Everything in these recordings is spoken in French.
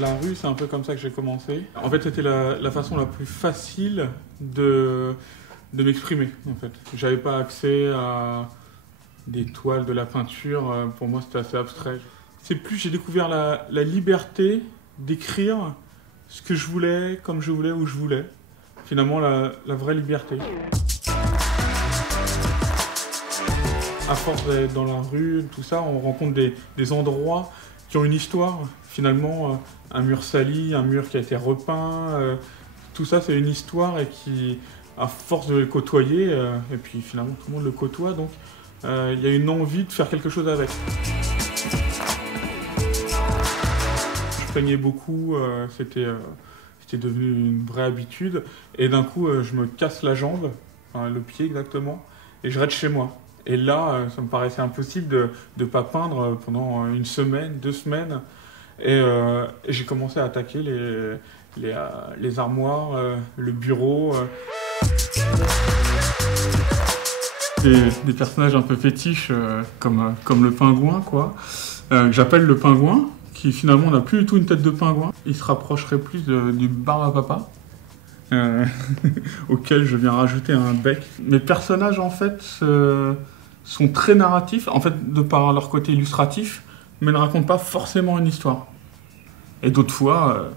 La rue, c'est un peu comme ça que j'ai commencé. En fait, c'était la façon la plus facile de m'exprimer, en fait. J'avais pas accès à des toiles, de la peinture. Pour moi, c'était assez abstrait. C'est plus, j'ai découvert la liberté d'écrire ce que je voulais, comme je voulais, où je voulais. Finalement, la vraie liberté. À force d'être dans la rue, tout ça, on rencontre des endroits qui ont une histoire. Finalement, un mur sali, un mur qui a été repeint, tout ça c'est une histoire et qui, à force de le côtoyer, et puis finalement tout le monde le côtoie, donc il y a une envie de faire quelque chose avec. Je peignais beaucoup, c'était devenu une vraie habitude, et d'un coup je me casse la jambe, enfin, le pied exactement, et je reste chez moi. Et là, ça me paraissait impossible de ne pas peindre pendant une semaine, 2 semaines. Et j'ai commencé à attaquer les armoires, le bureau. Des personnages un peu fétiches, comme le pingouin, quoi. Que j'appelle le pingouin, qui finalement n'a plus du tout une tête de pingouin. Il se rapprocherait plus du barbe à papa. Auquel je viens rajouter un bec. Mes personnages, en fait, sont très narratifs, en fait, de par leur côté illustratif, mais ne racontent pas forcément une histoire. Et d'autres fois,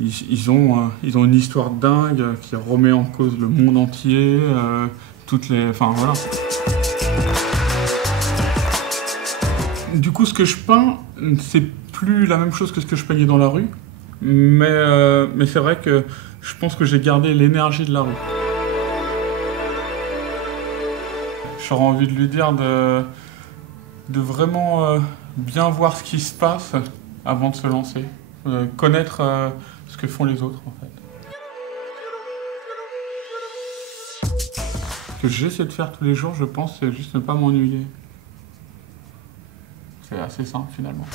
ils ont une histoire dingue qui remet en cause le monde entier, enfin voilà. Du coup, ce que je peins, c'est plus la même chose que ce que je peignais dans la rue, mais c'est vrai que je pense que j'ai gardé l'énergie de la rue. J'aurais envie de lui dire de vraiment bien voir ce qui se passe avant de se lancer. Connaître ce que font les autres, en fait. Ce que j'essaie de faire tous les jours, je pense, c'est juste ne pas m'ennuyer. C'est assez simple, finalement.